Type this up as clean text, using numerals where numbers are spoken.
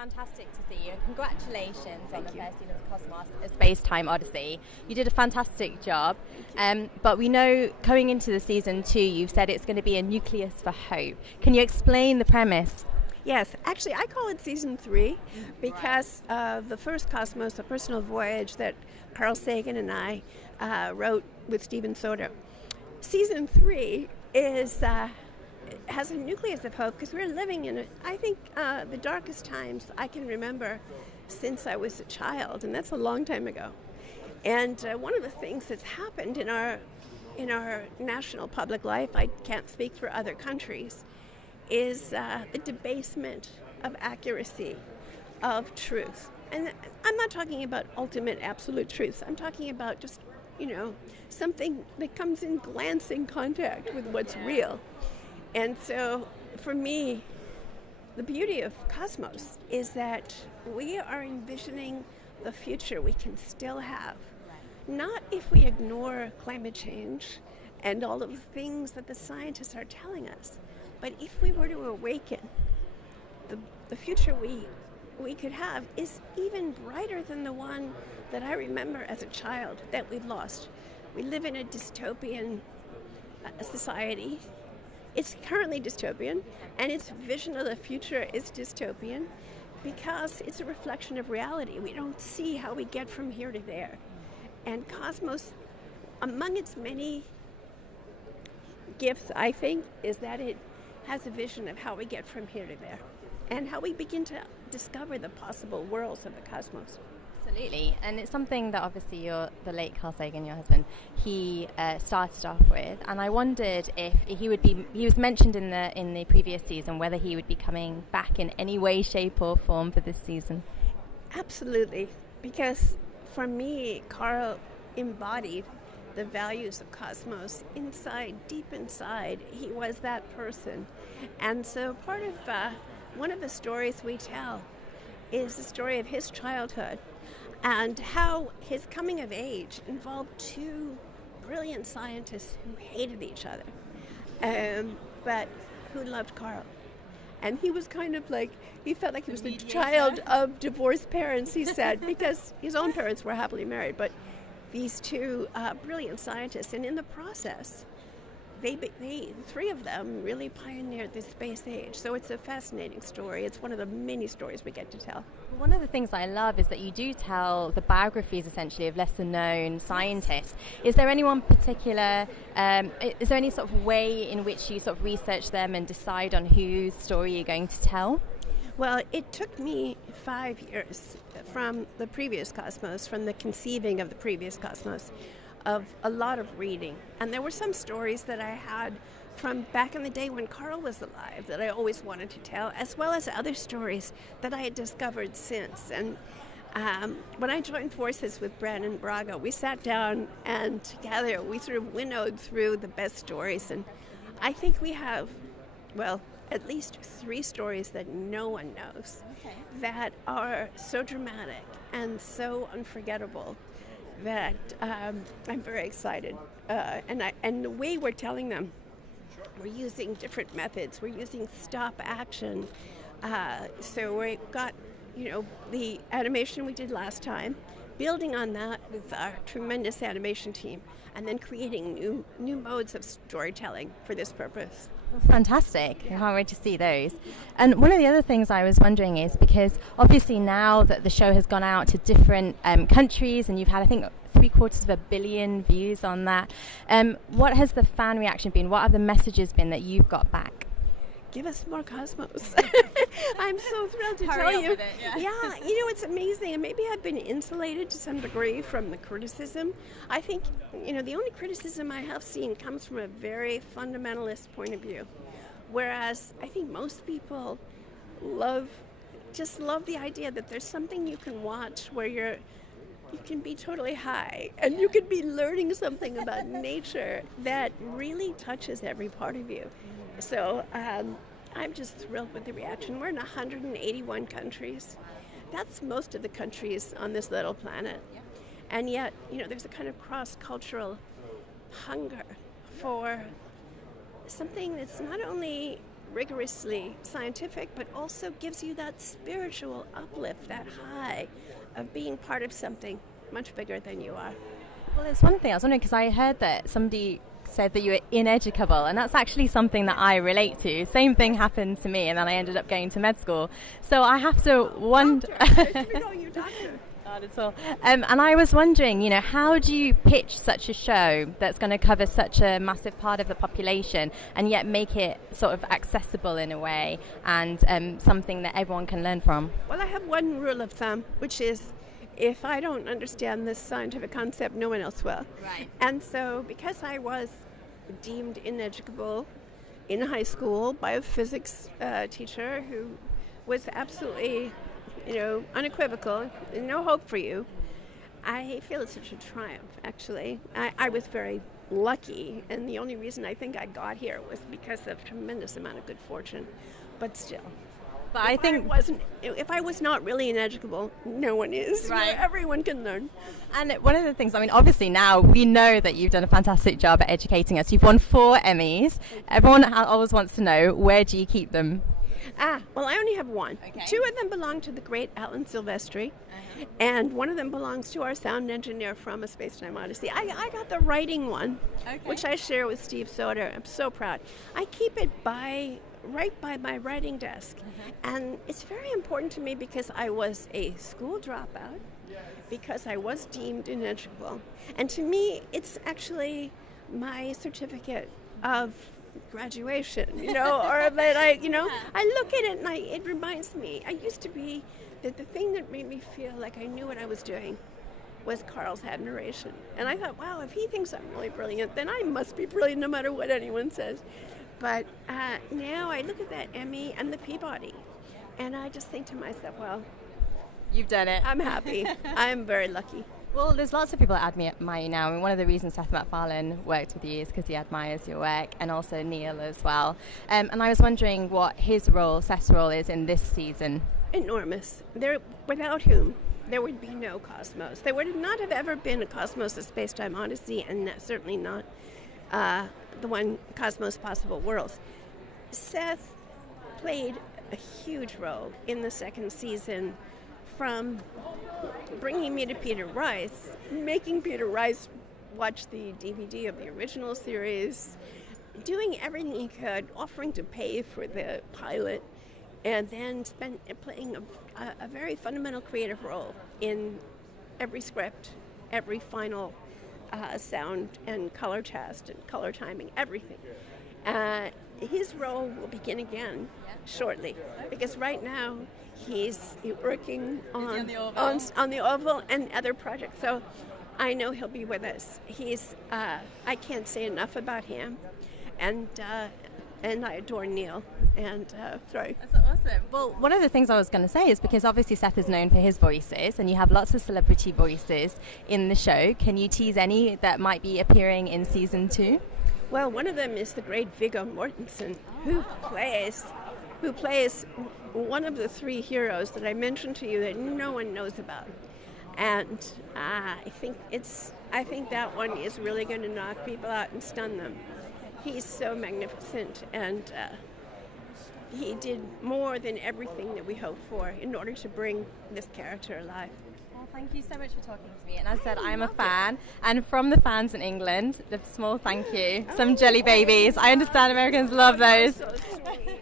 fantastic to see you, and congratulations on the first season of Cosmos, A Space-Time Odyssey. You did a fantastic job, but we know going into the season 2, you've said it's going to be a nucleus for hope. Can you explain the premise? Yes, actually I call it season 3 because the first Cosmos, a personal voyage that Carl Sagan and I wrote with Stephen Soter. Season 3 has a nucleus of hope because we're living in, I think, the darkest times I can remember since I was a child, and that's a long time ago. And one of the things that's happened in our national public life, I can't speak for other countries, is the debasement of accuracy, of truth. And I'm not talking about ultimate absolute truth. I'm talking about just, something that comes in glancing contact with what's real. And so, for me, the beauty of Cosmos is that we are envisioning the future we can still have. Not if we ignore climate change and all of the things that the scientists are telling us, but if we were to awaken, the future we could have is even brighter than the one that I remember as a child that we've lost. We live in a dystopian society. It's currently dystopian, and its vision of the future is dystopian because it's a reflection of reality. We don't see how we get from here to there. And Cosmos, among its many gifts, I think, is that it has a vision of how we get from here to there and how we begin to discover the possible worlds of the cosmos. Absolutely, and it's something that obviously the late Carl Sagan, your husband, he started off with, and I wondered if he was mentioned in the previous season, whether he would be coming back in any way, shape or form for this season. Absolutely, because for me, Carl embodied the values of Cosmos inside, deep inside. He was that person. And so part of one of the stories we tell is the story of his childhood and how his coming of age involved 2 brilliant scientists who hated each other, but who loved Carl. And he was kind of like, he felt like he was the child of divorced parents, he said, because his own parents were happily married, but these 2 brilliant scientists, and in the process, they 3 of them really pioneered the space age. So it's a fascinating story. It's one of the many stories we get to tell. One of the things I love is that you do tell the biographies, essentially, of lesser-known scientists. Is there any one particular, is there any sort of way in which you sort of research them and decide on whose story you're going to tell? Well, it took me 5 years from the previous Cosmos, from the conceiving of the previous Cosmos, of a lot of reading. And there were some stories that I had from back in the day when Carl was alive that I always wanted to tell, as well as other stories that I had discovered since. And when I joined forces with Brandon Braga, we sat down and together we sort of winnowed through the best stories. And I think we have, well, at least 3 stories that no one knows that are so dramatic and so unforgettable that I'm very excited. And the way we're telling them, we're using different methods. We're using stop action. So we got, the animation we did last time, building on that with our tremendous animation team, and then creating new modes of storytelling for this purpose. Fantastic. I can't wait to see those. And one of the other things I was wondering is, because obviously now that the show has gone out to different countries and you've had, I think, 750 million views on that, what has the fan reaction been? What have the messages been that you've got back? Give us more Cosmos. I'm so thrilled to Hurry tell you. up with it, yeah. It's amazing. And maybe I've been insulated to some degree from the criticism. I think, the only criticism I have seen comes from a very fundamentalist point of view. Whereas I think most people love the idea that there's something you can watch where you can be totally high and you can be learning something about nature that really touches every part of you. So I'm just thrilled with the reaction. We're in 181 countries. That's most of the countries on this little planet. And yet, there's a kind of cross-cultural hunger for something that's not only rigorously scientific, but also gives you that spiritual uplift, that high of being part of something much bigger than you are. Well, there's one thing I was wondering, because I heard that somebody said that you were ineducable, and that's actually something that I relate to. Same thing happened to me, and then I ended up going to med school. So I have to wonder. Not at all. And I was wondering, how do you pitch such a show that's going to cover such a massive part of the population and yet make it sort of accessible in a way and something that everyone can learn from? Well, I have one rule of thumb, which is if I don't understand this scientific concept, no one else will. Right. And so because I was deemed ineducable in high school by a physics teacher who was absolutely unequivocal, no hope for you, I feel it's such a triumph, actually. I was very lucky, and the only reason I think I got here was because of a tremendous amount of good fortune. But still, but I think if I was not really ineducable, no one is. Right. Everyone can learn. And one of the things, obviously now we know that you've done a fantastic job at educating us. You've won 4 Emmys. Everyone always wants to know, where do you keep them? Well, I only have one. Okay. 2 of them belong to the great Alan Silvestri, and one of them belongs to our sound engineer from A Space-Time Odyssey. I got the writing one, which I share with Steve Soder. I'm so proud. I keep it right by my writing desk, and it's very important to me because I was a school dropout, because I was deemed ineducable, and to me, it's actually my certificate of graduation, or that I look at it and it reminds me. I used to be that the thing that made me feel like I knew what I was doing was Carl's admiration. And I thought, wow, if he thinks I'm really brilliant, then I must be brilliant no matter what anyone says. But now I look at that Emmy and the Peabody, and I just think to myself, well, you've done it. I'm happy. I'm very lucky. Well, there's lots of people that admire you now. One of the reasons Seth MacFarlane worked with you is because he admires your work, and also Neil as well. And I was wondering what Seth's role is in this season. Enormous. Without whom there would be no Cosmos. There would not have ever been a Cosmos, A Space-Time Odyssey, and certainly not the one Cosmos Possible Worlds. Seth played a huge role in the 2nd season, from bringing me to Peter Rice, making Peter Rice watch the DVD of the original series, doing everything he could, offering to pay for the pilot, and then playing a very fundamental creative role in every script, every final sound and color test and color timing, everything. His role will begin again shortly, because right now he's working on the Oval and other projects. So I know he'll be with us. I can't say enough about him, and I adore Neil. And sorry. That's awesome. Well, one of the things I was going to say is, because obviously Seth is known for his voices, and you have lots of celebrity voices in the show. Can you tease any that might be appearing in season 2? Well, one of them is the great Viggo Mortensen, who plays one of the 3 heroes that I mentioned to you that no one knows about. And I think that one is really going to knock people out and stun them. He's so magnificent, and he did more than everything that we hoped for in order to bring this character alive. Well, thank you so much for talking to me. And as I said, I'm a fan. And from the fans in England, a small thank you. Some jelly babies. I understand Americans love those. So sweet.